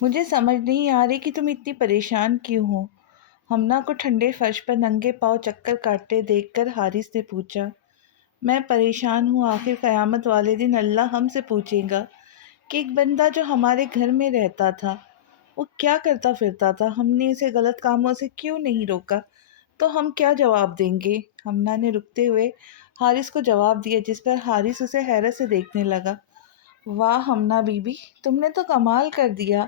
مجھے سمجھ نہیں آ رہی کہ تم اتنی پریشان کیوں ہو۔ ہمنا کو ٹھنڈے فرش پر ننگے پاؤں چکر کاٹتے دیکھ کر حارث نے پوچھا۔ میں پریشان ہوں، آخر قیامت والے دن اللہ ہم سے پوچھے گا کہ ایک بندہ جو ہمارے گھر میں رہتا تھا وہ کیا کرتا پھرتا تھا، ہم نے اسے غلط کاموں سے کیوں نہیں روکا، تو ہم کیا جواب دیں گے؟ ہمنا نے رکتے ہوئے حارث کو جواب دیا، جس پر حارث اسے حیرت سے دیکھنے لگا۔ واہ ہمنا بی بی، تم نے تو کمال کر دیا۔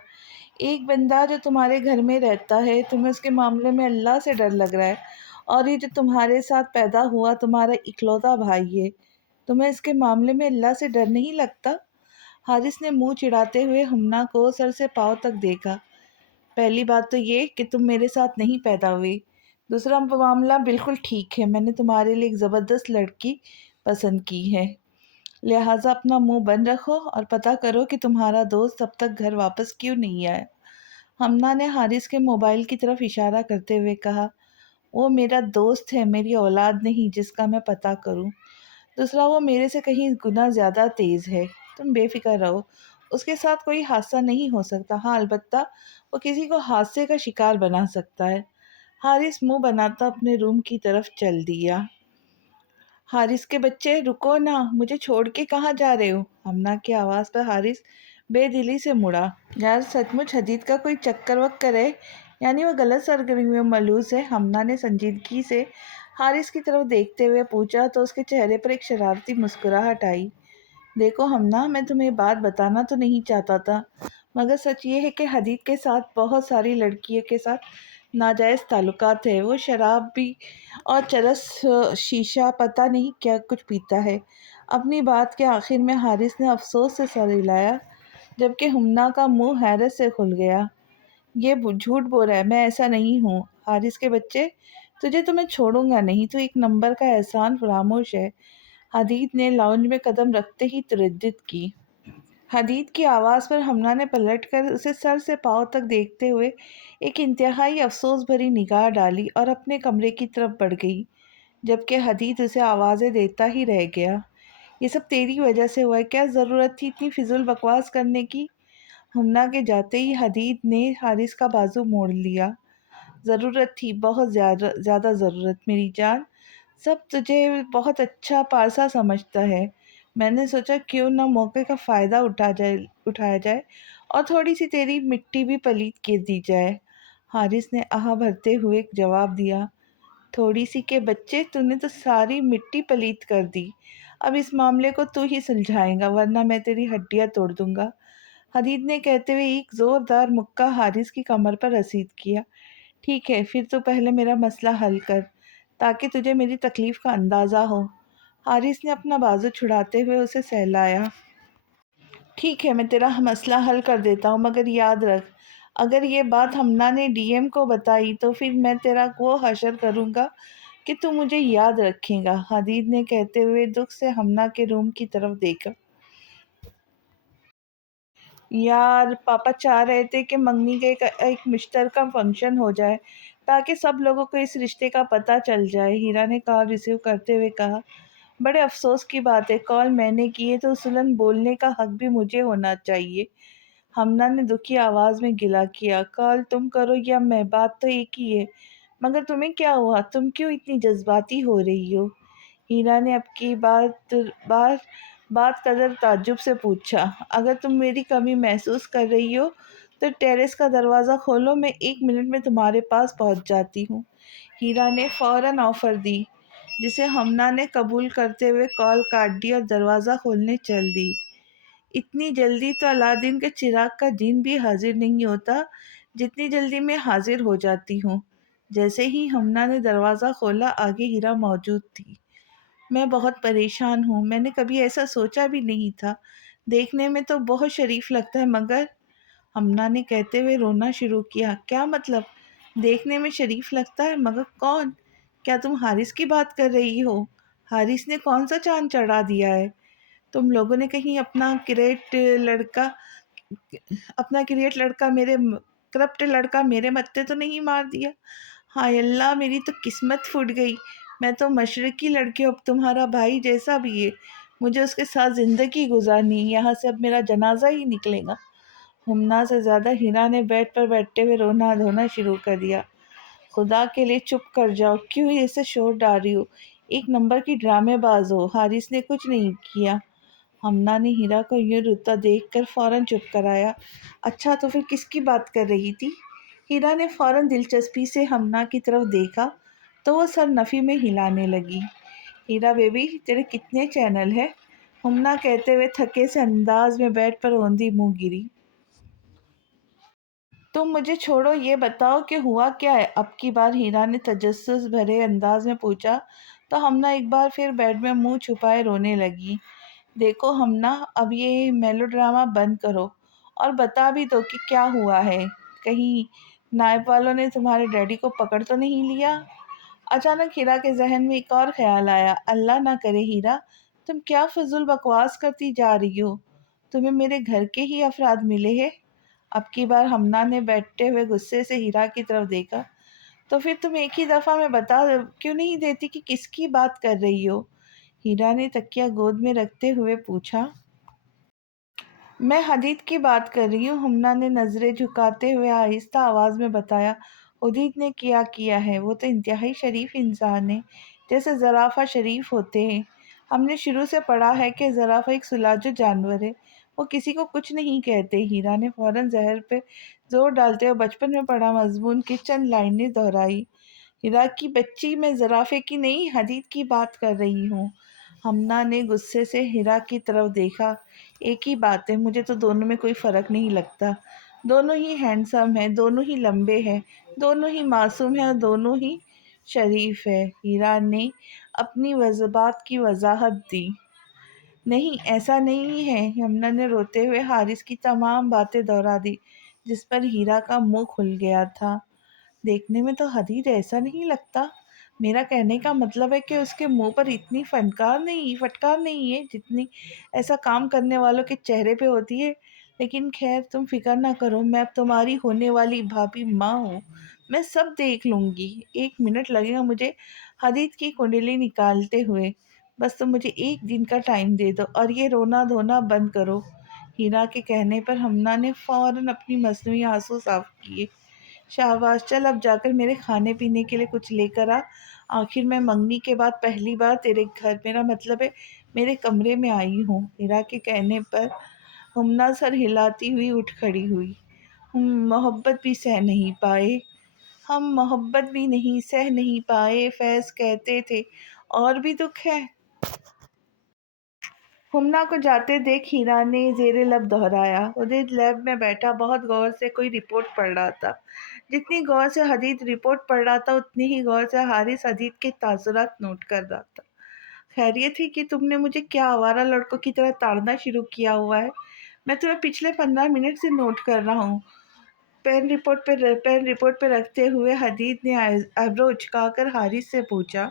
ایک بندہ جو تمہارے گھر میں رہتا ہے، تمہیں اس کے معاملے میں اللہ سے ڈر لگ رہا ہے، اور یہ جو تمہارے ساتھ پیدا ہوا تمہارا اکلوتا بھائی ہے، تمہیں اس کے معاملے میں اللہ سے ڈر نہیں لگتا؟ حارث نے منہ چڑھاتے ہوئے ہمنا کو سر سے پاؤں تک دیکھا۔ پہلی بات تو یہ کہ تم میرے ساتھ نہیں پیدا ہوئی، دوسرا معاملہ بالکل ٹھیک ہے، میں نے تمہارے لیے ایک زبردست لڑکی پسند کی ہے، لہٰذا اپنا منہ بند رکھو اور پتہ کرو کہ تمہارا دوست اب تک گھر واپس کیوں نہیں آیا۔ ہمنا نے حارث کے موبائل کی طرف اشارہ کرتے ہوئے کہا، وہ میرا دوست ہے، میری اولاد نہیں جس کا میں پتہ کروں۔ دوسرا، وہ میرے سے کہیں گنا زیادہ تیز ہے، تم بے فکر رہو، اس کے ساتھ کوئی حادثہ نہیں ہو سکتا، ہاں البتہ وہ کسی کو حادثے کا شکار بنا سکتا ہے۔ حارث منہ بناتا اپنے روم کی طرف چل دیا۔ حارث کے بچے، رکو نا، مجھے چھوڑ کے کہاں جا رہے ہو؟ ہمنا کی آواز پر حارث بے دلی سے مڑا۔ یار سچ مچ حدید کا کوئی چکر وکر ہے، یعنی وہ غلط سرگرمی میں ملوث ہے؟ ہمنا نے سنجیدگی سے حارث کی طرف دیکھتے ہوئے پوچھا تو اس کے چہرے پر ایک شرارتی مسکراہٹ آئی۔ دیکھو ہمنا، میں تمہیں بات بتانا تو نہیں چاہتا تھا، مگر سچ یہ ہے کہ حدید کے ساتھ بہت ساری لڑکیوں کے ساتھ ناجائز تعلقات ہے، وہ شراب بھی اور چرس شیشہ پتہ نہیں کیا کچھ پیتا ہے۔ اپنی بات کے آخر میں حارث نے افسوس سے سر ہلایا، جبکہ ہمنا کا منہ حیرت سے کھل گیا۔ یہ جھوٹ بول رہا ہے، میں ایسا نہیں ہوں۔ حارث کے بچے، تجھے تو میں چھوڑوں گا نہیں، تو ایک نمبر کا احسان فراموش ہے۔ حدید نے لاؤنج میں قدم رکھتے ہی تردد کی۔ حدید کی آواز پر ہمنا نے پلٹ کر اسے سر سے پاؤں تک دیکھتے ہوئے ایک انتہائی افسوس بھری نگاہ ڈالی اور اپنے کمرے کی طرف بڑھ گئی، جبکہ حدید اسے آوازیں دیتا ہی رہ گیا۔ یہ سب تیری وجہ سے ہوا ہے، کیا ضرورت تھی اتنی فضول بکواس کرنے کی؟ ہمنا کے جاتے ہی حدید نے حارث کا بازو موڑ لیا۔ ضرورت تھی، بہت زیادہ ضرورت، میری جان، سب تجھے بہت اچھا پارسا سمجھتا ہے، میں نے سوچا کیوں نہ موقع کا فائدہ اٹھایا جائے اور تھوڑی سی تیری مٹی بھی پلیت کر دی جائے۔ حارث نے آہ بھرتے ہوئے جواب دیا، تھوڑی سی کے بچے، تو نے تو ساری مٹی پلیت کر دی، اب اس معاملے کو تو ہی سلجھائے گا ورنہ میں تیری ہڈیاں توڑ دوں گا۔ حدید نے کہتے ہوئے ایک زوردار مکہ حارث کی کمر پر رسید کیا۔ ٹھیک ہے، پھر تو پہلے میرا مسئلہ حل کر تاکہ تجھے میری تکلیف کا اندازہ ہو۔ حارث نے اپنا بازو چھڑاتے ہوئے اسے سہلایا۔ ٹھیک ہے، میں تیرا مسئلہ حل کر دیتا ہوں، مگر یاد رکھ، اگر یہ بات ہمنا نے ڈی ایم کو بتائی تو پھر میں تیرا وہ حشر کروں گا کہ تو مجھے یاد رکھے گا۔ حدید نے کہتے ہوئے دکھ سے ہمنا کے روم کی طرف دیکھا۔ یار پاپا چاہ رہے تھے کہ منگنی کا ایک مشترکہ فنکشن ہو جائے تاکہ سب لوگوں کو اس رشتے کا پتہ چل جائے۔ ہیرا نے کال ریسیو کرتے ہوئے کہا، بڑے افسوس کی بات ہے، کال میں نے کی ہے تو اصولاً بولنے کا حق بھی مجھے ہونا چاہیے۔ ہمنا نے دکھی آواز میں گلہ کیا، کال تم کرو یا میں، بات تو ایک ہی ہے، مگر تمہیں کیا ہوا، تم کیوں اتنی جذباتی ہو رہی ہو؟ ہیرا نے اب کی بات قدر تعجب سے پوچھا۔ اگر تم میری کمی محسوس کر رہی ہو تو ٹیریس کا دروازہ کھولو، میں 1 منٹ میں تمہارے پاس پہنچ جاتی ہوں۔ ہیرا نے فوراً آفر دی، جسے ہمنا نے قبول کرتے ہوئے کال کاٹ دی اور دروازہ کھولنے چل دی۔ اتنی جلدی تو الادین کے چراغ کا جن بھی حاضر نہیں ہوتا جتنی جلدی میں حاضر ہو جاتی ہوں۔ جیسے ہی ہمنا نے دروازہ کھولا، آگے ہیرا موجود تھی۔ میں بہت پریشان ہوں، میں نے کبھی ایسا سوچا بھی نہیں تھا، دیکھنے میں تو بہت شریف لگتا ہے مگر، ہمنا نے کہتے ہوئے رونا شروع کیا۔ کیا مطلب؟ دیکھنے میں شریف لگتا ہے مگر کون؟ کیا تم حارث کی بات کر رہی ہو؟ حارث نے کون سا چاند چڑھا دیا ہے؟ تم لوگوں نے کہیں اپنا کرپٹ لڑکا میرے متے تو نہیں مار دیا؟ ہائے اللہ، میری تو قسمت پھوٹ گئی، میں تو مشرقی لڑکی ہوں، اب تمہارا بھائی جیسا بھی ہے مجھے اس کے ساتھ زندگی گزارنی ہے، یہاں سے اب میرا جنازہ ہی نکلے گا۔ ہمنا سے زیادہ ہیرا نے بیڈ پر بیٹھتے ہوئے رونا دھونا شروع کر دیا۔ خدا کے لیے چپ کر جاؤ، کیوں ایسے شور ڈال رہی ہو؟ ایک نمبر کی ڈرامے باز ہو، حارث نے کچھ نہیں کیا۔ ہمنا نے ہیرا کو یوں روتا دیکھ کر فوراً چپ کرایا۔ اچھا تو پھر کس کی بات کر رہی تھی؟ ہیرا نے فوراً دلچسپی سے ہمنا کی طرف دیکھا تو وہ سر نفی میں ہلانے لگی۔ ہیرا بیبی تیرے کتنے چینل ہے؟ ہمنا کہتے ہوئے تھکے سے انداز میں بیڈ پر اوندھی منہ گری۔ تم مجھے چھوڑو، یہ بتاؤ کہ ہوا کیا ہے؟ اب کی بار ہیرا نے تجسس بھرے انداز میں پوچھا تو ہمنا ایک بار پھر بیڈ میں منہ چھپائے رونے لگی۔ دیکھو ہمنا، اب یہ میلو ڈرامہ بند کرو اور بتا بھی دو کہ کیا ہوا ہے۔ کہیں نائب والوں نے تمہارے ڈیڈی کو پکڑ تو نہیں لیا؟ اچانک ہیرا کے ذہن میں ایک اور خیال آیا۔ اللہ نہ کرے ہیرا، تم کیا فضول بکواس کرتی جا رہی ہو؟ تمہیں میرے گھر کے ہی افراد ملے ہیں۔ اب کی بار ہمنا نے بیٹھتے ہوئے غصے سے ہیرا کی طرف دیکھا۔ تو پھر تم ایک ہی دفعہ میں بتا کیوں نہیں دیتی کہ کس کی بات کر رہی ہو؟ ہیرا نے تکیہ گود میں رکھتے ہوئے پوچھا۔ میں حدید کی بات کر رہی ہوں، ہمنا نے نظریں جھکاتے ہوئے آہستہ آواز میں بتایا۔ حدید نے کیا ہے؟ وہ تو انتہائی شریف انسان ہے، جیسے زرافہ شریف ہوتے ہیں۔ ہم نے شروع سے پڑھا ہے کہ زرافہ ایک سلاجو جانور ہے، وہ کسی کو کچھ نہیں کہتے۔ ہیرا نے فوراً زہر پہ زور ڈالتے ہوئے بچپن میں پڑھا مضمون کی چند لائنیں دہرائی۔ ہیرا کی بچی، میں زرافے کی نہیں، حدید کی بات کر رہی ہوں۔ ہمنا نے غصے سے ہیرا کی طرف دیکھا۔ ایک ہی بات ہے، مجھے تو دونوں میں کوئی فرق نہیں لگتا۔ دونوں ہی ہینڈسم ہیں، دونوں ہی لمبے ہیں، دونوں ہی معصوم ہیں اور دونوں ہی شریف ہے۔ ہیرا نے اپنی بات کی وضاحت دی۔ نہیں ایسا نہیں ہے، ہمنا نے روتے ہوئے حارث کی تمام باتیں دہرا دی، جس پر ہیرا کا منہ کھل گیا تھا۔ دیکھنے میں تو حدید ایسا نہیں لگتا۔ میرا کہنے کا مطلب ہے کہ اس کے منہ پر اتنی فٹکار نہیں ہے جتنی ایسا کام کرنے والوں کے چہرے پہ ہوتی ہے۔ لیکن خیر تم فکر نہ کرو، میں اب تمہاری ہونے والی بھابھی ماں ہوں، میں سب دیکھ لوں گی۔ 1 منٹ لگے گا مجھے حدید کی کنڈلی نکالتے ہوئے، بس تم مجھے 1 دن کا ٹائم دے دو اور یہ رونا دھونا بند کرو۔ ہیرا کے کہنے پر ہمنا نے فوراً اپنی مصنوعی آنسو صاف کیے۔ شاباش، چل اب جا کر میرے کھانے پینے کے لیے کچھ لے کر آ۔ آخر میں منگنی کے بعد پہلی بار تیرے گھر، میرا مطلب ہے میرے کمرے میں آئی ہوں۔ ہیرا کے کہنے پر ہمنا سر ہلاتی ہوئی اٹھ کھڑی ہوئی۔ محبت بھی سہ نہیں پائے، ہم محبت بھی نہیں سہ نہیں پائے، فیض کہتے تھے، اور بھی دکھ ہے۔ ہمنا کو جاتے دیکھ ہیرا نے زیر لب دہرایا۔ حدید لیب میں بیٹھا بہت غور سے کوئی رپورٹ پڑھ رہا تھا۔ جتنی غور سے حدید رپورٹ پڑھ رہا تھا اتنی ہی غور سے حارث حدید کے تاثرات نوٹ کر رہا تھا۔ خیریت ہے کہ تم نے مجھے کیا آوارہ لڑکوں کی طرح تاڑنا شروع کیا ہوا ہے؟ میں تمہیں پچھلے 15 منٹ سے نوٹ کر رہا ہوں۔ پین رپورٹ پہ رکھتے ہوئے حدید نے آئبرو اچکا کر حارث سے پوچھا۔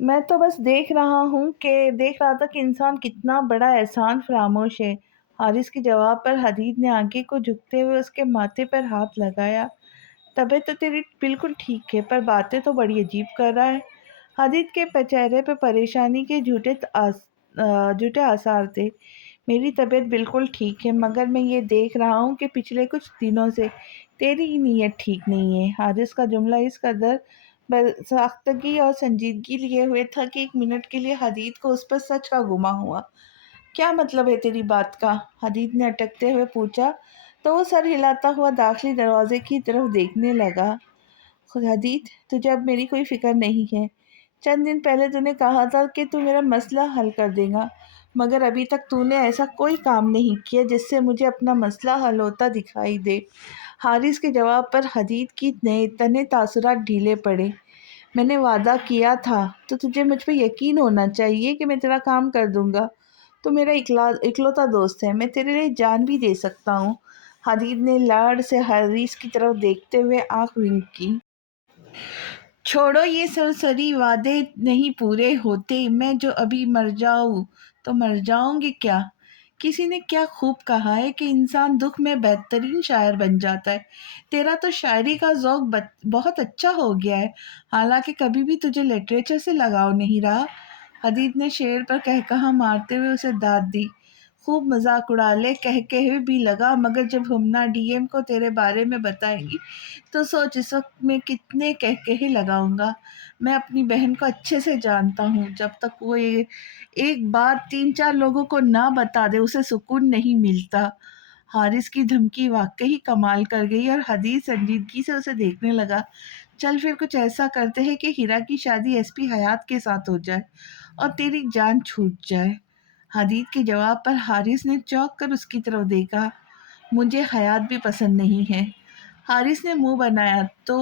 میں تو بس دیکھ رہا تھا کہ انسان کتنا بڑا احسان فراموش ہے۔ حارث کے جواب پر حدید نے آنکھیں کو جھکتے ہوئے اس کے ماتھے پر ہاتھ لگایا۔ طبیعت تو تیری بالکل ٹھیک ہے، پر باتیں تو بڑی عجیب کر رہا ہے۔ حدید کے چہرے پہ پریشانی کے جھوٹے آثار تھے۔ میری طبیعت بالکل ٹھیک ہے، مگر میں یہ دیکھ رہا ہوں کہ پچھلے کچھ دنوں سے تیری نیت ٹھیک نہیں ہے۔ حارث کا جملہ اس قدر ساختگی اور سنجیدگی لیے ہوئے تھا کہ 1 منٹ کے لیے حدید کو اس پر سچ کا گمان ہوا۔ کیا مطلب ہے تیری بات کا؟ حدید نے اٹکتے ہوئے پوچھا تو وہ سر ہلاتا ہوا داخلی دروازے کی طرف دیکھنے لگا۔ حدید، تجھے اب میری کوئی فکر نہیں ہے۔ چند دن پہلے تو نے کہا تھا کہ تو میرا مسئلہ حل کر دے گا، مگر ابھی تک تو نے ایسا کوئی کام نہیں کیا جس سے مجھے اپنا مسئلہ حل ہوتا دکھائی دے۔ حارث کے جواب پر حدید کی تنے تاثرات ڈھیلے پڑے۔ میں نے وعدہ کیا تھا تو تجھے مجھ پہ یقین ہونا چاہیے کہ میں تیرا کام کر دوں گا۔ تو میرا اکلوتا دوست ہے، میں تیرے لیے جان بھی دے سکتا ہوں۔ حدید نے لاڈ سے حارث کی طرف دیکھتے ہوئے آنکھ ونک کی۔ چھوڑو، یہ سرسری وعدے نہیں پورے ہوتے۔ میں جو ابھی مر جاؤں تو مر جاؤں گی کیا؟ کسی نے کیا خوب کہا ہے کہ انسان دکھ میں بہترین شاعر بن جاتا ہے۔ تیرا تو شاعری کا ذوق بہت اچھا ہو گیا ہے، حالانکہ کبھی بھی تجھے لٹریچر سے لگاؤ نہیں رہا۔ حدید نے شعر پر قہقہا مارتے ہوئے اسے داد دی۔ خوب مذاق اڑا لے، کہہ بھی لگا، مگر جب ہمنا ڈی ایم کو تیرے بارے میں بتائیں گی تو سوچ اس وقت میں کتنے کہے لگاؤں گا۔ میں اپنی بہن کو اچھے سے جانتا ہوں، جب تک وہ ایک بات 3 4 لوگوں کو نہ بتا دے اسے سکون نہیں ملتا۔ حارث کی دھمکی واقعی کمال کر گئی اور حدیث سنجیدگی سے اسے دیکھنے لگا۔ چل پھر کچھ ایسا کرتے ہیں کہ ہیرا کی شادی ایس پی حیات کے ساتھ ہو جائے اور تیری جان چھوٹ جائے۔ حدیث کے جواب پر حارث نے چونک کر اس کی طرف دیکھا۔ مجھے حیات بھی پسند نہیں ہے، حارث نے منہ بنایا۔ تو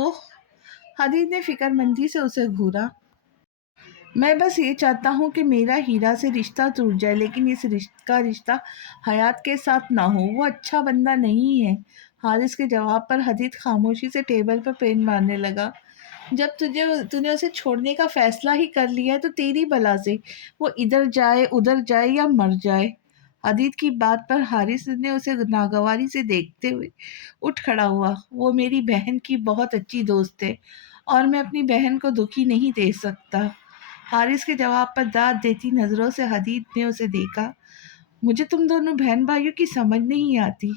حدیث نے فکر مندی سے اسے گھورا۔ میں بس یہ چاہتا ہوں کہ میرا ہیرا سے رشتہ ٹوٹ جائے، لیکن اس کا رشتہ حیات کے ساتھ نہ ہو، وہ اچھا بندہ نہیں ہے۔ حارث کے جواب پر حدیث خاموشی سے ٹیبل پر پین مارنے لگا۔ جب تو نے اسے چھوڑنے کا فیصلہ ہی کر لیا ہے تو تیری بلا سے وہ ادھر جائے ادھر جائے یا مر جائے۔ حدیث کی بات پر حارث نے اسے ناگواری سے دیکھتے ہوئے اٹھ کھڑا ہوا۔ وہ میری بہن کی بہت اچھی دوست ہے اور میں اپنی بہن کو دکھی نہیں دے سکتا۔ حارث کے جواب پر داد دیتی نظروں سے حدیث نے اسے دیکھا۔ مجھے تم دونوں بہن بھائیوں کی سمجھ نہیں آتی،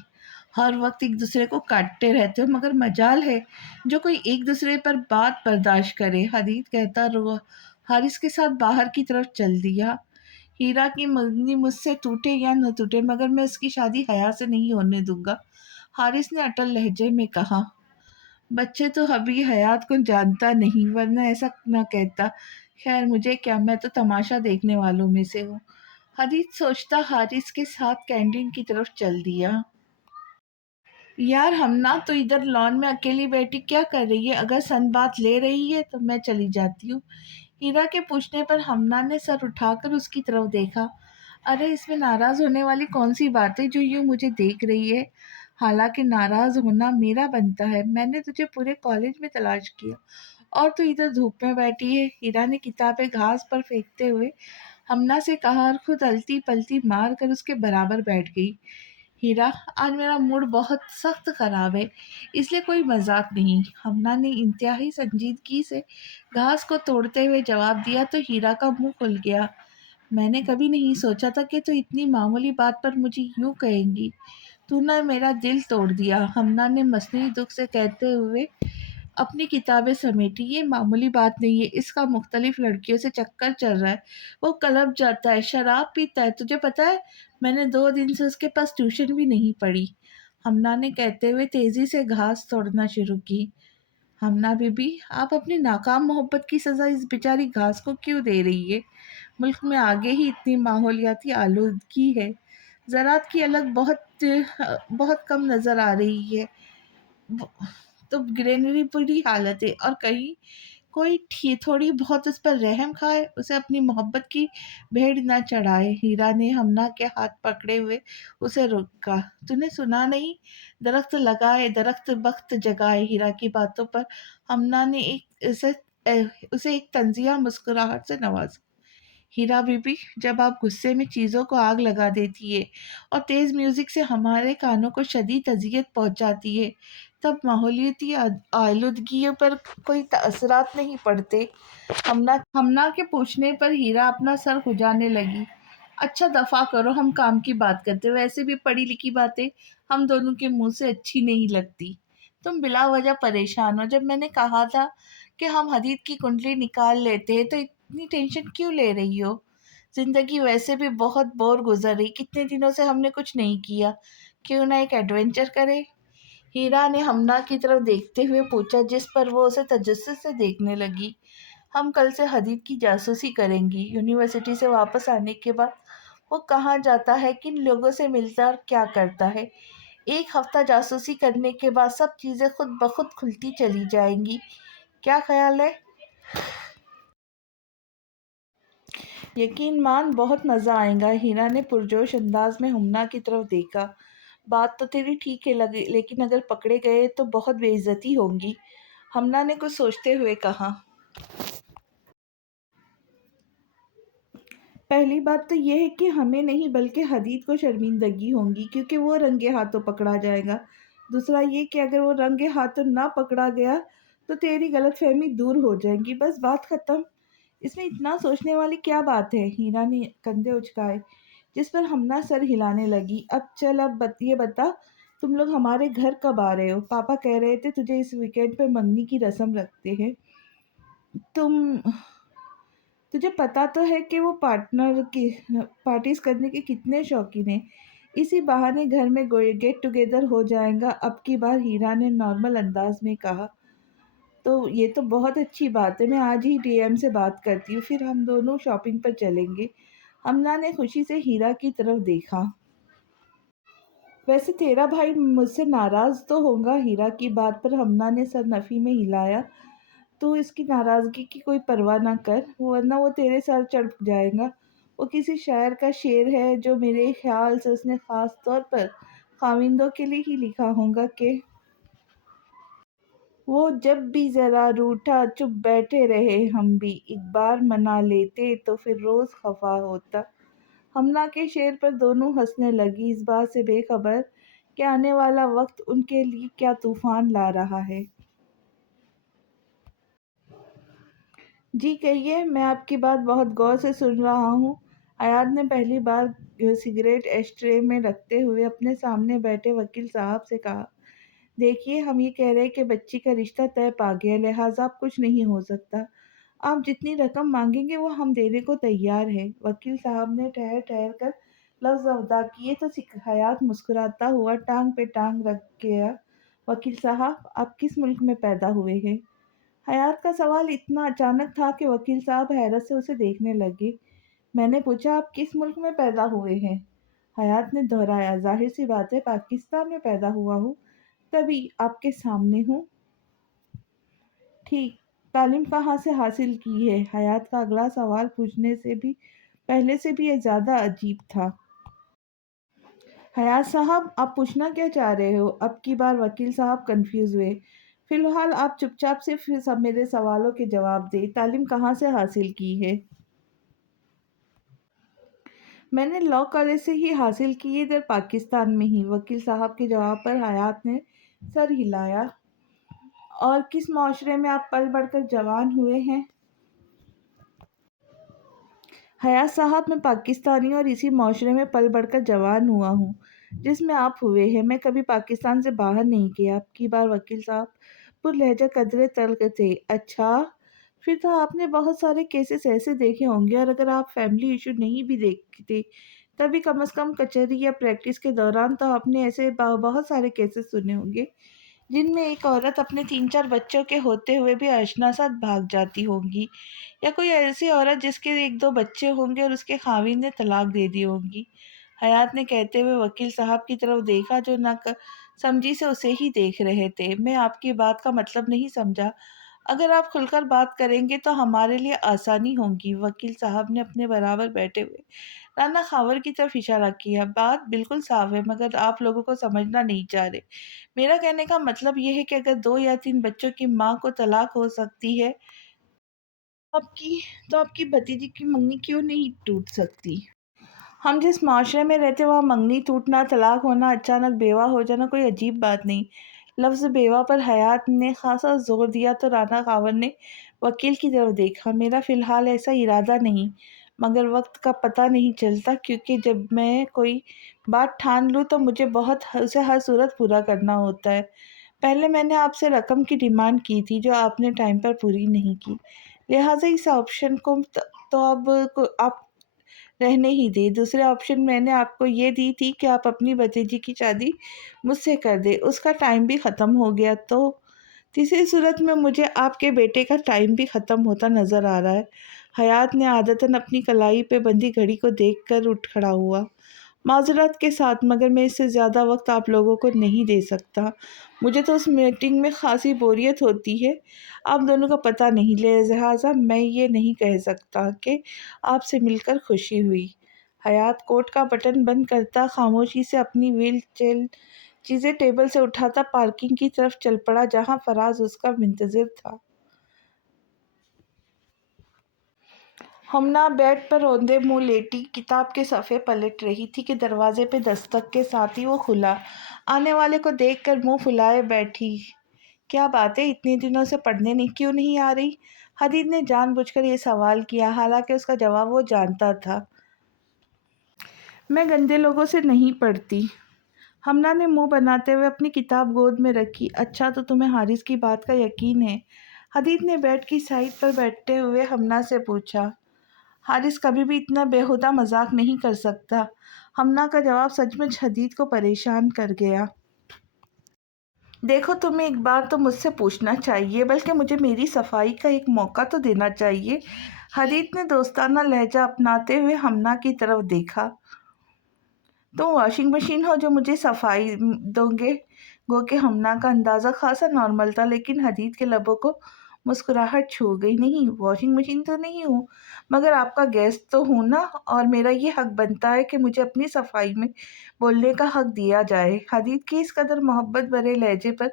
ہر وقت ایک دوسرے کو کاٹتے رہتے ہو، مگر مجال ہے جو کوئی ایک دوسرے پر بات برداشت کرے۔ حدیث کہتا رہا، حارث کے ساتھ باہر کی طرف چل دیا۔ ہیرا کی منگنی مجھ سے ٹوٹے یا نہ ٹوٹے، مگر میں اس کی شادی حیا سے نہیں ہونے دوں گا، حارث نے اٹل لہجے میں کہا۔ بچے تو ابھی حیات کو جانتا نہیں، ورنہ ایسا نہ کہتا۔ خیر مجھے کیا، میں تو تماشا دیکھنے والوں میں سے ہوں، حدیث سوچتا حارث کے ساتھ کینٹین کی طرف چل دیا۔ یار ہمنا تو ادھر لان میں اکیلی بیٹھی کیا کر رہی ہے؟ اگر سن بات لے رہی ہے تو میں چلی جاتی ہوں۔ ہیرا کے پوچھنے پر ہمنا نے سر اٹھا کر اس کی طرف دیکھا۔ ارے اس میں ناراض ہونے والی کون سی بات ہے جو یوں مجھے دیکھ رہی ہے؟ حالانکہ ناراض ہونا میرا بنتا ہے، میں نے تجھے پورے کالج میں تلاش کیا اور تو ادھر دھوپ میں بیٹھی ہے۔ ہیرا نے کتابیں گھاس پر پھینکتے ہوئے ہمنا سے کہا اور خود الٹی پلٹی مار کر اس کے برابر بیٹھ گئی۔ ہیرا آج میرا موڈ بہت سخت خراب ہے، اس لیے کوئی مذاق نہیں، ہمنا نے انتہائی سنجیدگی سے گھاس کو توڑتے ہوئے جواب دیا۔ تو ہیرا کا منہ کھل گیا۔ میں نے کبھی نہیں سوچا تھا کہ تو اتنی معمولی بات پر مجھے یوں کہیں گی، تو نے میرا دل توڑ دیا، ہمنا نے مصنوعی دکھ سے کہتے ہوئے اپنی کتابیں سمیٹی۔ یہ معمولی بات نہیں ہے، اس کا مختلف لڑکیوں سے چکر چل رہا ہے، وہ کلب جاتا ہے، شراب پیتا ہے، تجھے پتا ہے میں نے 2 دن سے اس کے پاس ٹیوشن بھی نہیں پڑھی، ہمنا نے کہتے ہوئے تیزی سے گھاس توڑنا شروع کی۔ ہمنا بی بی آپ اپنی ناکام محبت کی سزا اس بیچاری گھاس کو کیوں دے رہی ہے؟ ملک میں آگے ہی اتنی ماحولیاتی آلودگی ہے، زراعت کی الگ بہت بہت کم نظر آ رہی ہے، تو گرینری بری حالت ہے، اور کہیں کوئی تھوڑی بہت اس پر رحم کھائے، اسے اپنی محبت کی بھیڑ نہ چڑھائے۔ ہیرا نے ہمنا کے ہاتھ پکڑے ہوئے اسے روکا۔ تو نے سنا نہیں، درخت لگائے درخت بخت جگائے۔ ہیرا کی باتوں پر ہمنا نے اسے ایک طنزیہ مسکراہٹ سے نوازا۔ ہیرا بی بی جب آپ غصے میں چیزوں کو آگ لگا دیتی ہے اور تیز میوزک سے ہمارے کانوں کو شدید اذیت پہنچاتی ہے، تب ماحولیاتی آلودگیوں پر کوئی اثرات نہیں پڑتے۔ ہمنا کے پوچھنے پر ہیرا اپنا سر کھجانے لگی۔ اچھا دفع کرو، ہم کام کی بات کرتے، ویسے بھی پڑھی لکھی باتیں ہم دونوں کے منہ سے اچھی نہیں لگتی۔ تم بلا وجہ پریشان ہو، جب میں نے کہا تھا کہ ہم حدیث کی کنڈلی نکال لیتے ہیں تو اتنی ٹینشن کیوں لے رہی ہو؟ زندگی ویسے بھی بہت بور گزر رہی، کتنے دنوں سے ہم نے کچھ نہیں کیا، کیوں نہ ایک ایڈونچر کرے؟ ہیرا نے ہمنا کی طرف دیکھتے ہوئے پوچھا، جس پر وہ اسے تجسس سے دیکھنے لگی۔ ہم کل سے حدیث کی جاسوسی کریں گی، یونیورسٹی سے واپس آنے کے بعد وہ کہاں جاتا ہے، کن لوگوں سے ملتا اور کیا کرتا ہے، 1 ہفتہ جاسوسی کرنے کے بعد سب چیزیں خود بخود کھلتی چلی جائیں گی، کیا خیال ہے؟ یقین مان بہت مزہ آئے گا۔ ہیرا نے پرجوش انداز میں ہمنا کی طرف دیکھا۔ بات تو تیری ٹھیک ہے، لیکن اگر پکڑے گئے تو بہت بے عزتی ہوگی، ہمنا نے کچھ سوچتے ہوئے کہا۔ پہلی بات تو یہ ہے کہ ہمیں نہیں بلکہ حدیث کو شرمندگی ہوگی، کیونکہ وہ رنگے ہاتھوں پکڑا جائے گا۔ دوسرا یہ کہ اگر وہ رنگے ہاتھوں نہ پکڑا گیا تو تیری غلط فہمی دور ہو جائے گی، بس بات ختم۔ اس میں اتنا سوچنے والی کیا بات ہے؟ ہیرا نے کندھے اچکائے۔ جس پر ہمنا سر ہلانے لگی۔ اب چل، یہ بتا، تم لوگ ہمارے گھر کب آ رہے ہو؟ پاپا کہہ رہے تھے تجھے اس ویکینڈ پہ منگنی کی رسم رکھتے ہیں۔ تم تجھے پتا تو ہے کہ وہ پارٹیز کرنے کے کتنے شوقین ہیں۔ اسی بہانے گھر میں گیٹ ٹوگیدر ہو جائے گا۔ اب کی بار ہیرا نے نارمل انداز میں کہا۔ تو یہ تو بہت اچھی بات ہے، میں آج ہی ڈی ایم سے بات کرتی ہوں، پھر ہم دونوں شاپنگ پر چلیں گے۔ ہمنا نے خوشی سے ہیرا کی طرف دیکھا۔ ویسے تیرا بھائی مجھ سے ناراض تو ہوگا ہیرا کی بات پر؟ ہمنا نے سر نفی میں ہلایا۔ تو اس کی ناراضگی کی کوئی پرواہ نہ کر، ورنہ وہ تیرے سر چڑھ جائے گا۔ وہ کسی شاعر کا شعر ہے جو میرے خیال سے اس نے خاص طور پر خاوندوں کے لیے ہی لکھا ہوگا کہ وہ جب بھی ذرا روٹھا چپ بیٹھے رہے ہم بھی ایک بار منا لیتے تو پھر روز خفا ہوتا۔ ہمنا کے شعر پر دونوں ہنسنے لگی، اس بات سے بے خبر کہ آنے والا وقت ان کے لیے کیا طوفان لا رہا ہے۔ جی کہیے، میں آپ کی بات بہت غور سے سن رہا ہوں۔ حیات نے پہلی بار سگریٹ ایشٹرے میں رکھتے ہوئے اپنے سامنے بیٹھے وکیل صاحب سے کہا، دیکھیے، ہم یہ کہہ رہے کہ بچی کا رشتہ طے پا گیا، لہٰذا اب کچھ نہیں ہو سکتا۔ آپ جتنی رقم مانگیں گے وہ ہم دینے کو تیار ہیں۔ وکیل صاحب نے ٹھہر ٹھہر کر لفظ ادا کیے تو حیات مسکراتا ہوا ٹانگ پہ ٹانگ رکھ گیا۔ وکیل صاحب، آپ کس ملک میں پیدا ہوئے ہیں؟ حیات کا سوال اتنا اچانک تھا کہ وکیل صاحب حیرت سے اسے دیکھنے لگے۔ میں نے پوچھا، آپ کس ملک میں پیدا ہوئے ہیں؟ حیات نے دہرایا، ظاہر سی بات ہے، پاکستان میں پیدا ہوا ہوں، تبھی آپ کے سامنے ہوں۔ ٹھیک، تعلیم کہاں سے حاصل کی ہے؟ حیات کا اگلا سوال پوچھنے سے بھی پہلے سے بھی زیادہ عجیب تھا۔ حیات صاحب، آپ پوچھنا کیا چاہ رہے ہو؟ اب کی بار وکیل صاحب کنفیوز ہوئے۔ فی الحال آپ چپ چاپ سے سب میرے سوالوں کے جواب دیں۔ تعلیم کہاں سے حاصل کی ہے؟ میں نے لاء کالج سے ہی حاصل کی ہے، ادھر پاکستان میں ہی۔ وکیل صاحب کے جواب پر حیات نے سر ہلایا۔ اور کس معاشرے میں آپ پل بڑھ کر جوان ہوئے ہیں؟ حیات صاحب، میں پاکستانی اور اسی معاشرے میں پل بڑھ کر جوان ہوا ہوں جس میں آپ ہوئے ہیں۔ میں کبھی پاکستان سے باہر نہیں گیا۔ اب کی بار وکیل صاحب پر لہجہ قدرے تلخ تھے۔ اچھا، پھر تو آپ نے بہت سارے کیسز ایسے دیکھے ہوں گے، اور اگر آپ فیملی ایشو نہیں بھی دیکھتے تبھی کم از کم کچہری یا پریکٹس کے دوران تو آپ نے ایسے بہت سارے کیسز سنے ہوں گے جن میں ایک عورت اپنے 3-4 بچوں کے ہوتے ہوئے بھی آشنا ساتھ بھاگ جاتی ہوگی، یا کوئی ایسی عورت جس کے 1-2 بچے ہوں گے اور اس کے خاوند نے طلاق دے دی ہوگی۔ حیات نے کہتے ہوئے وکیل صاحب کی طرف دیکھا جو نہ سمجھی سے اسے ہی دیکھ رہے تھے۔ میں آپ کی بات کا مطلب نہیں سمجھا۔ اگر آپ کھل کر بات کریں گے تو ہمارے لیے آسانی ہوگی۔ وکیل صاحب نے اپنے برابر بیٹھے ہوئے رانا خاور کی طرف اشارہ کیا۔ بات بالکل صاف ہے، مگر آپ لوگوں کو سمجھنا نہیں چاہ رہے۔ میرا کہنے کا مطلب یہ ہے کہ اگر 2 یا 3 بچوں کی ماں کو طلاق ہو سکتی ہے تو آپ کی بھتیجی کی منگنی کیوں نہیں ٹوٹ سکتی؟ ہم جس معاشرے میں رہتے وہاں منگنی ٹوٹنا، طلاق ہونا، اچانک بیوہ ہو جانا کوئی عجیب بات نہیں۔ لفظ بیوہ پر حیات نے خاصا زور دیا تو رانا خاور نے وکیل کی طرف دیکھا۔ میرا فی الحال ایسا ارادہ نہیں، مگر وقت کا پتہ نہیں چلتا، کیونکہ جب میں کوئی بات ٹھان لوں تو مجھے اسے ہر صورت پورا کرنا ہوتا ہے۔ پہلے میں نے آپ سے رقم کی ڈیمانڈ کی تھی جو آپ نے ٹائم پر پوری نہیں کی، لہٰذا اس آپشن کو تو اب آپ رہنے ہی دیں۔ دوسرے آپشن میں نے آپ کو یہ دی تھی کہ آپ اپنی بھتیجی کی شادی مجھ سے کر دیں، اس کا ٹائم بھی ختم ہو گیا۔ تو تیسری صورت میں مجھے آپ کے بیٹے کا ٹائم بھی ختم ہوتا نظر آ رہا ہے۔ حیات نے عادتاً اپنی کلائی پہ بندھی گھڑی کو دیکھ کر اٹھ کھڑا ہوا۔ معذرت کے ساتھ، مگر میں اس سے زیادہ وقت آپ لوگوں کو نہیں دے سکتا۔ مجھے تو اس میٹنگ میں خاصی بوریت ہوتی ہے، آپ دونوں کا پتہ نہیں، لہٰذا میں یہ نہیں کہہ سکتا کہ آپ سے مل کر خوشی ہوئی۔ حیات کوٹ کا بٹن بند کرتا خاموشی سے اپنی ویل چیزیں ٹیبل سے اٹھاتا پارکنگ کی طرف چل پڑا جہاں فراز اس کا منتظر تھا۔ ہمنا بیڈ پر روندے منہ لیٹی کتاب کے صفحے پلٹ رہی تھی کہ دروازے پہ دستک کے ساتھ ہی وہ کھلا۔ آنے والے کو دیکھ کر منہ پھلائے بیٹھی، کیا بات ہے، اتنے دنوں سے پڑھنے کیوں نہیں آ رہی؟ حدید نے جان بوجھ کر یہ سوال کیا، حالانکہ اس کا جواب وہ جانتا تھا۔ میں گندے لوگوں سے نہیں پڑھتی۔ ہمنا نے منہ بناتے ہوئے اپنی کتاب گود میں رکھی۔ اچھا تو تمہیں حارث کی بات کا یقین ہے؟ حدید نے بیڈ کی سائڈ پر بیٹھتے ہوئے ہمنا سے پوچھا۔ حارث کبھی بھی اتنا بیہودہ مذاق نہیں کر سکتا۔ ہمنا کا جواب سچ مچ حدید کو پریشان کر گیا۔ دیکھو تمہیں ایک بار تو مجھ سے پوچھنا چاہیے، بلکہ مجھے میری صفائی کا ایک موقع تو دینا چاہیے۔ حدید نے دوستانہ لہجہ اپناتے ہوئے ہمنا کی طرف دیکھا۔ تم واشنگ مشین ہو جو مجھے صفائی دو گے؟ گو کہ ہمنا کا اندازہ خاصا نارمل تھا، لیکن حدید کے لبوں کو مسکراہٹ چھو گئی۔ نہیں، واشنگ مشین تو نہیں ہوں، مگر آپ کا گیسٹ تو ہوں نا، اور میرا یہ حق بنتا ہے کہ مجھے اپنی صفائی میں بولنے کا حق دیا جائے۔ حدید کے اس قدر محبت بھرے لہجے پر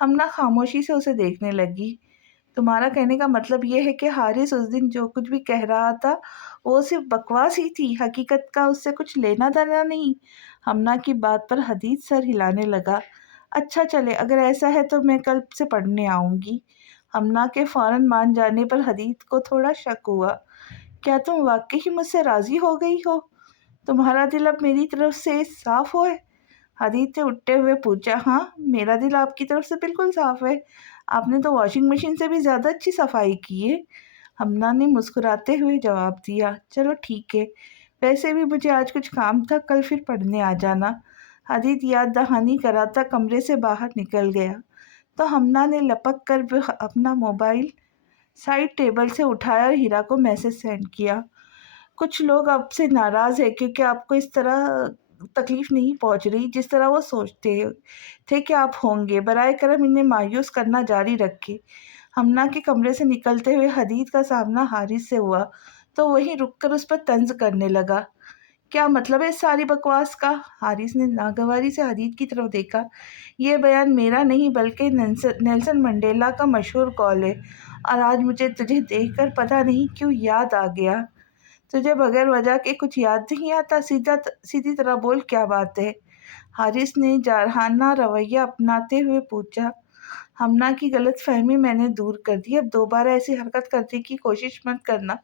ہمنا خاموشی سے اسے دیکھنے لگی۔ تمہارا کہنے کا مطلب یہ ہے کہ حارث اس دن جو کچھ بھی کہہ رہا تھا وہ صرف بکواس ہی تھی، حقیقت کا اس سے کچھ لینا دینا نہیں؟ ہمنا کی بات پر حدید سر ہلانے لگا۔ اچھا چلے، اگر ایسا ہے تو میں کل سے پڑھنے آؤں گی۔ ہمنا کے فوراً مان جانے پر حدید کو تھوڑا شک ہوا۔ کیا تم واقعی مجھ سے راضی ہو گئی ہو؟ تمہارا دل اب میری طرف سے صاف ہے؟ حدید نے اٹھتے ہوئے پوچھا۔ ہاں، میرا دل آپ کی طرف سے بالکل صاف ہے۔ آپ نے تو واشنگ مشین سے بھی زیادہ اچھی صفائی کی ہے۔ ہمنا نے مسکراتے ہوئے جواب دیا۔ چلو ٹھیک ہے، ویسے بھی مجھے آج کچھ کام تھا، کل پھر پڑھنے آ جانا۔ حدید یاد دہانی کراتا کمرے سے باہر نکل گیا تو ہمنا نے لپک کر اپنا موبائل سائڈ ٹیبل سے اٹھایا اور ہیرا کو میسج سینڈ کیا۔ کچھ لوگ آپ سے ناراض ہیں کیونکہ آپ کو اس طرح تکلیف نہیں پہنچ رہی جس طرح وہ سوچتے تھے کہ آپ ہوں گے۔ برائے کرم انہیں مایوس کرنا جاری رکھے۔ ہمنا کے کمرے سے نکلتے ہوئے حدید کا سامنا حارث سے ہوا تو وہیں رک کر اس پر طنز کرنے لگا۔ کیا مطلب ہے اس ساری بکواس کا؟ حارث نے ناگواری سے حدید کی طرف دیکھا۔ یہ بیان میرا نہیں بلکہ نیلسن منڈیلا کا مشہور قول ہے، اور آج مجھے تجھے دیکھ کر پتہ نہیں کیوں یاد آ گیا۔ تجھے بغیر وجہ کے کچھ یاد نہیں آتا؟ سیدھی طرح بول، کیا بات ہے؟ حارث نے جارحانہ رویہ اپناتے ہوئے پوچھا۔ ہمنا کی غلط فہمی میں نے دور کر دی، اب دوبارہ ایسی حرکت کرنے کی کوشش مت کرنا۔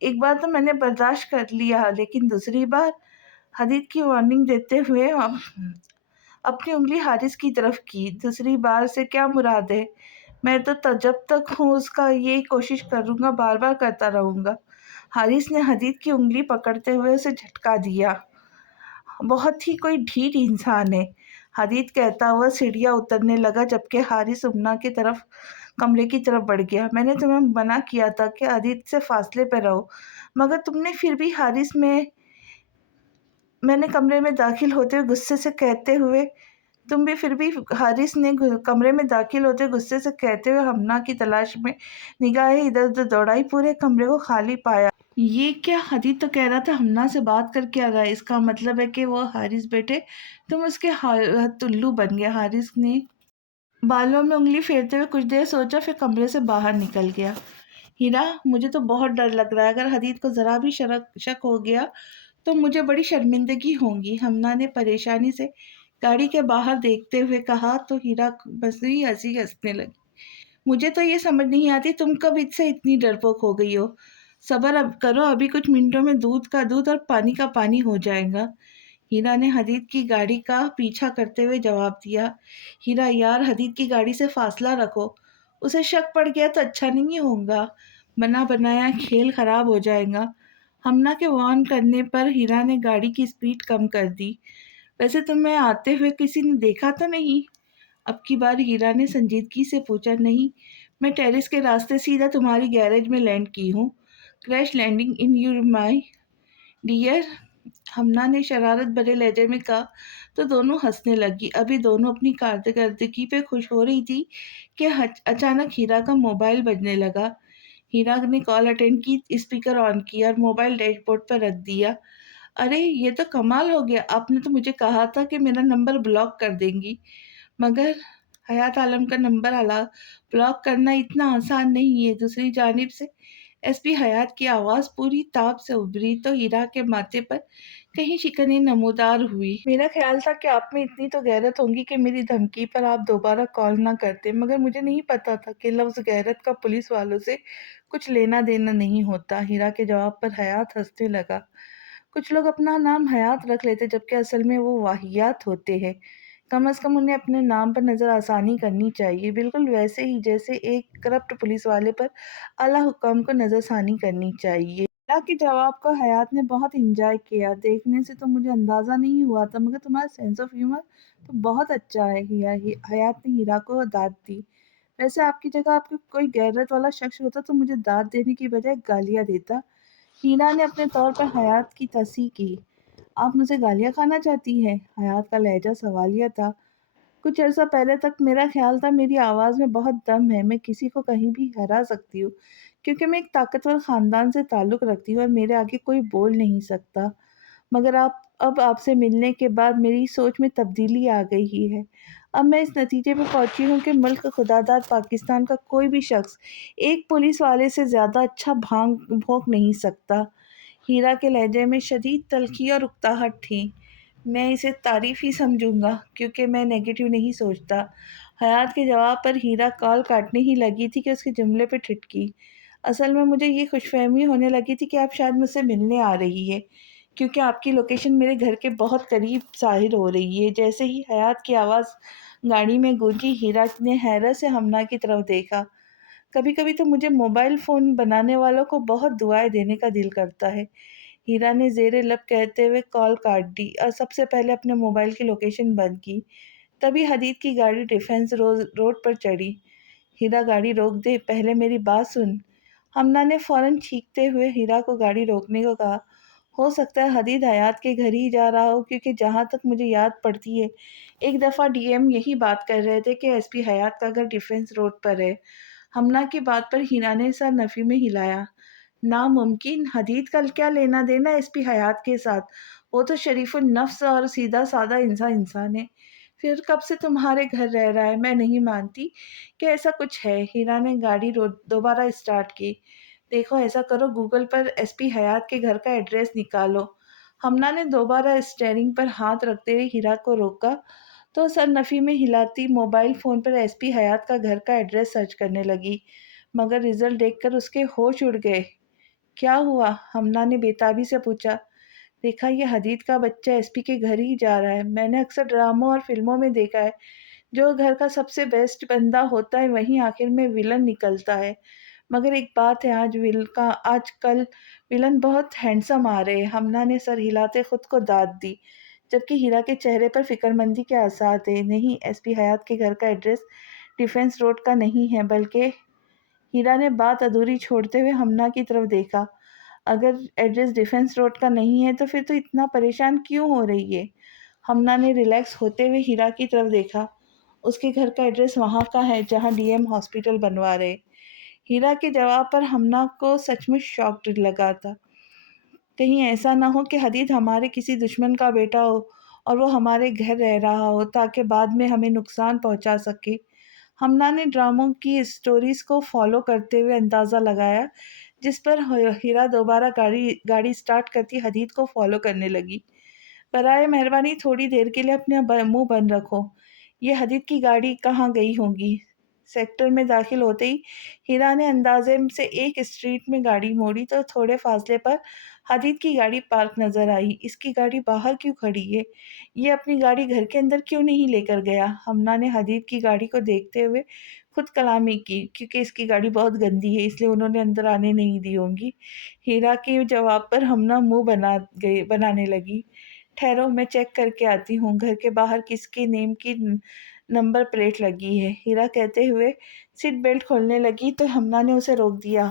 ایک بار تو میں نے برداشت کر لیا، لیکن دوسری بار؟ حدید کی وارننگ دیتے ہوئے اپنی انگلی حارث کی طرف کی۔ دوسری بار سے کیا مراد ہے؟ میں تو جب تک ہوں اس کا یہی کوشش کروں گا، بار بار کرتا رہوں گا۔ حارث نے حدید کی انگلی پکڑتے ہوئے اسے جھٹکا دیا۔ بہت ہی کوئی ڈھیٹ انسان ہے، حدید کہتا ہوا سیڑھیاں اترنے لگا جبکہ حارث ہمنا کی طرف کمرے کی طرف بڑھ گیا۔ میں نے تمہیں منع کیا تھا کہ حدید سے فاصلے پہ رہو، مگر تم نے پھر بھی حارث میں نے کمرے میں داخل ہوتے ہوئے غصے سے کہتے ہوئے حارث نے کمرے میں داخل ہوتے غصے سے کہتے ہوئے ہمنا کی تلاش میں نگاہیں ادھر ادھر دوڑائی، پورے کمرے کو خالی پایا۔ یہ کیا؟ حدید تو کہہ رہا تھا ہمنا سے بات کر کے آ رہا ہے، اس کا مطلب ہے کہ وہ حارث بیٹے تم اس کے ہاتھ الو بن گئے۔ حارث نے بالوں میں انگلی پھیرتے ہوئے کچھ دیر سوچا، پھر کمرے سے باہر نکل گیا۔ ہیرا، مجھے تو بہت ڈر لگ رہا ہے، اگر حدید کو ذرا بھی شک ہو گیا تو مجھے بڑی شرمندگی ہوگی۔ ہمنا نے پریشانی سے گاڑی کے باہر دیکھتے ہوئے کہا تو ہیرا مصنوعی ہنسی ہنسنے لگی۔ مجھے تو یہ سمجھ نہیں آتی تم کب اس سے اتنی ڈرپوک ہو گئی ہو۔ صبر اب کرو، ابھی کچھ منٹوں میں دودھ کا دودھ اور پانی کا پانی ہو جائے گا۔ ہیرا نے حدید کی گاڑی کا پیچھا کرتے ہوئے جواب دیا۔ ہیرا یار، حدید کی گاڑی سے فاصلہ رکھو، اسے شک پڑ گیا تو اچھا نہیں ہوگا، بنا بنایا کھیل خراب ہو جائے گا۔ ہمنا کے وارن کرنے پر ہیرا نے گاڑی کی سپیڈ کم کر دی۔ ویسے تمہیں آتے ہوئے کسی نے دیکھا تو نہیں؟ اب کی بار ہیرا نے سنجیدگی سے پوچھا۔ نہیں، میں ٹیرس کے راستے سیدھا تمہاری گیراج میں لینڈ کی ہوں۔ Crash landing on your my dear, Humna نے شرارت بھرے لہجے میں کہا تو دونوں ہنسنے لگی۔ ابھی دونوں اپنی کارکردگی پہ خوش ہو رہی تھی کہ اچانک ہیرا کا موبائل بجنے لگا۔ ہیرا نے کال اٹینڈ کی، اسپیکر آن کیا اور موبائل ڈیش بورڈ پر رکھ دیا۔ ارے یہ تو کمال ہو گیا، آپ نے تو مجھے کہا تھا کہ میرا نمبر بلاک کر دیں گی، مگر حیات عالم کا نمبر بلاک کرنا اتنا آسان نہیں ہے۔ دوسری جانب سے ایس پی حیات کی آواز پوری تاب سے ابھری تو ہیرا کے ماتھے پر کہیں شکنیں نمودار ہوئی۔ میرا خیال تھا کہ آپ میں اتنی تو غیرت ہوگی کہ میری دھمکی پر آپ دوبارہ کال نہ کرتے، مگر مجھے نہیں پتا تھا کہ لفظ غیرت کا پولیس والوں سے کچھ لینا دینا نہیں ہوتا۔ ہیرا کے جواب پر حیات ہنسنے لگا۔ کچھ لوگ اپنا نام حیات رکھ لیتے جبکہ اصل میں وہ واہیات ہوتے ہیں۔ کم از کم انہیں اپنے نام پر نظر آسانی کرنی چاہیے، بالکل ویسے ہی جیسے ایک کرپٹ پولیس والے پر اعلیٰ حکام کو نظر ثانی کرنی چاہیے۔ اللہ کے جواب کو حیات نے بہت انجوائے کیا۔ دیکھنے سے تو مجھے اندازہ نہیں ہوا تھا، مگر تمہارا سینس آف ہیومر تو بہت اچھا ہے۔ حیات نے ہیرا کو داد دی۔ ویسے آپ کی جگہ آپ کو کوئی غیرت والا شخص ہوتا تو مجھے داد دینے کی بجائے گالیاں دیتا۔ ہیرا نے اپنے طور پر حیات کی تصحیح کی۔ آپ مجھے گالیاں کھانا چاہتی ہیں؟ حیات کا لہجہ سوالیہ تھا۔ کچھ عرصہ پہلے تک میرا خیال تھا میری آواز میں بہت دم ہے، میں کسی کو کہیں بھی ہرا سکتی ہوں، کیونکہ میں ایک طاقتور خاندان سے تعلق رکھتی ہوں اور میرے آگے کوئی بول نہیں سکتا۔ مگر اب آپ سے ملنے کے بعد میری سوچ میں تبدیلی آ گئی ہے۔ اب میں اس نتیجے پہ پہنچی ہوں کہ ملک خدا داد پاکستان کا کوئی بھی شخص ایک پولیس والے سے زیادہ اچھا بھانگ بھونک نہیں سکتا۔ ہیرا کے لہجے میں شدید تلخی اور اکتاہٹ تھی۔ میں اسے تعریف ہی سمجھوں گا کیونکہ میں نیگیٹو نہیں سوچتا۔ حیات کے جواب پر ہیرا کال کاٹنے ہی لگی تھی کہ اس کے جملے پہ ٹھٹکی۔ اصل میں مجھے یہ خوش فہمی ہونے لگی تھی کہ آپ شاید مجھ سے ملنے آ رہی ہے، کیونکہ آپ کی لوکیشن میرے گھر کے بہت قریب ظاہر ہو رہی ہے۔ جیسے ہی حیات کی آواز گاڑی میں گونجی، ہیرا نے حیرت سے ہمنا کی طرف دیکھا۔ کبھی کبھی تو مجھے موبائل فون بنانے والوں کو بہت دعائیں دینے کا دل کرتا ہے، ہیرا نے زیر لب کہتے ہوئے کال کاٹ دی اور سب سے پہلے اپنے موبائل کی لوکیشن بند کی۔ تبھی حدید کی گاڑی ڈیفنس روڈ پر چڑھی۔ ہیرا گاڑی روک دے، پہلے میری بات سن۔ ہمنا نے فوراً چیختے ہوئے ہیرا کو گاڑی روکنے کو کہا۔ ہو سکتا ہے حدید حیات کے گھر ہی جا رہا ہو، کیونکہ جہاں تک مجھے یاد پڑتی ہے ایک دفعہ ڈی ایم یہی بات کر رہے تھے کہ ایس پی حیات کا گھر ڈیفنس روڈ پر ہے۔ ہمنا کی بات پر ہیرا نے سر نفی میں ہلایا۔ ناممکن، حدید کا کیا لینا دینا ایس پی حیات کے ساتھ؟ وہ تو شریف النفس اور سیدھا سادہ انسان ہے۔ پھر کب سے تمہارے گھر رہ رہا ہے؟ میں نہیں مانتی کہ ایسا کچھ ہے۔ ہیرا نے گاڑی دوبارہ اسٹارٹ کی۔ دیکھو ایسا کرو، گوگل پر ایس پی حیات کے گھر کا ایڈریس نکالو۔ ہمنا نے دوبارہ اسٹیئرنگ پر ہاتھ رکھتے ہوئے ہیرا کو روکا تو سر نفی میں ہلاتی موبائل فون پر ایس پی حیات کا گھر کا ایڈریس سرچ کرنے لگی، مگر رزلٹ دیکھ کر اس کے ہوش اڑ گئے۔ کیا ہوا؟ ہمنا نے بےتابی سے پوچھا۔ دیکھا، یہ حدید کا بچہ ایس پی کے گھر ہی جا رہا ہے۔ میں نے اکثر ڈراموں اور فلموں میں دیکھا ہے، جو گھر کا سب سے بیسٹ بندہ ہوتا ہے وہیں آخر میں ولن نکلتا ہے۔ مگر ایک بات ہے، آج کل ولن بہت ہینڈسم آ رہے ہیں۔ ہمنا نے سر ہلاتے خود کو داد دی، جبکہ ہیرا کے چہرے پر فکر مندی کے آثار تھے۔ نہیں، ایس پی حیات کے گھر کا ایڈریس ڈیفنس روڈ کا نہیں ہے، بلکہ… ہیرا نے بات ادھوری چھوڑتے ہوئے ہمنا کی طرف دیکھا۔ اگر ایڈریس ڈیفنس روڈ کا نہیں ہے تو پھر تو اتنا پریشان کیوں ہو رہی ہے؟ ہمنا نے ریلیکس ہوتے ہوئے ہیرا کی طرف دیکھا۔ اس کے گھر کا ایڈریس وہاں کا ہے جہاں ڈی ایم ہاسپٹل بنوا رہے۔ ہیرا کے جواب پر ہمنا کو سچ مچ شاکڈ لگا تھا۔ کہیں ایسا نہ ہو کہ حدید ہمارے کسی دشمن کا بیٹا ہو اور وہ ہمارے گھر رہ رہا ہو تاکہ بعد میں ہمیں نقصان پہنچا سکے۔ ہمنا نے ڈراموں کی سٹوریز کو فالو کرتے ہوئے اندازہ لگایا، جس پر ہیرا دوبارہ گاڑی سٹارٹ کرتی حدید کو فالو کرنے لگی۔ برائے مہربانی تھوڑی دیر کے لیے اپنے منہ بند رکھو۔ یہ حدید کی گاڑی کہاں گئی ہوگی؟ سیکٹر میں داخل ہوتے ہی ہیرا نے اندازے سے ایک اسٹریٹ میں گاڑی موڑی تو تھوڑے فاصلے پر حدید کی گاڑی پارک نظر آئی۔ اس کی گاڑی باہر کیوں کھڑی ہے؟ یہ اپنی گاڑی گھر کے اندر کیوں نہیں لے کر گیا؟ ہمنا نے حدید کی گاڑی کو دیکھتے ہوئے خود کلامی کی، کیونکہ اس کی گاڑی بہت گندی ہے اس لیے انہوں نے اندر آنے نہیں دی ہوں گی۔ ہیرا کے جواب پر ہمنا منہ بنانے لگی۔ ٹھہرو، میں چیک کر کے آتی ہوں گھر کے باہر کس کے نیم کی نمبر پلیٹ لگی ہے۔ ہیرا کہتے ہوئے سیٹ بیلٹ کھولنے لگی تو ہمنا نے اسے روک دیا۔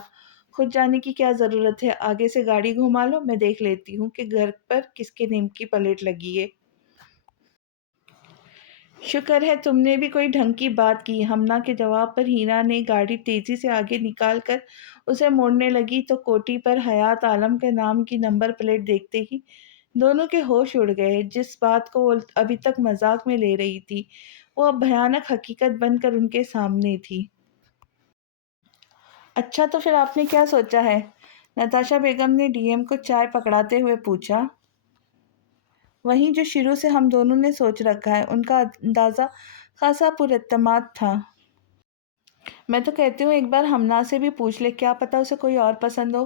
خود جانے کی کیا ضرورت ہے؟ آگے سے گاڑی گھما لو، میں دیکھ لیتی ہوں کہ گھر پر کس کے نیم کی پلیٹ لگی ہے۔ شکر ہے تم نے بھی کوئی ڈھنگ کی بات کی۔ ہمنا کے جواب پر ہیرا نے گاڑی تیزی سے آگے نکال کر اسے موڑنے لگی تو کوٹی پر حیات عالم کے نام کی نمبر پلیٹ دیکھتے ہی دونوں کے ہوش اڑ گئے۔ جس بات کو وہ ابھی تک مذاق میں لے رہی تھی وہ اب بھیانک حقیقت بن کر ان کے سامنے تھی۔ اچھا، تو پھر آپ نے کیا سوچا ہے؟ نتاشا بیگم نے ڈی ایم کو چائے پکڑاتے ہوئے پوچھا۔ وہیں جو شروع سے ہم دونوں نے سوچ رکھا ہے۔ ان کا اندازہ خاصا پراعتماد تھا۔ میں تو کہتی ہوں ایک بار ہمنا سے بھی پوچھ لے، کیا پتہ اسے کوئی اور پسند ہو۔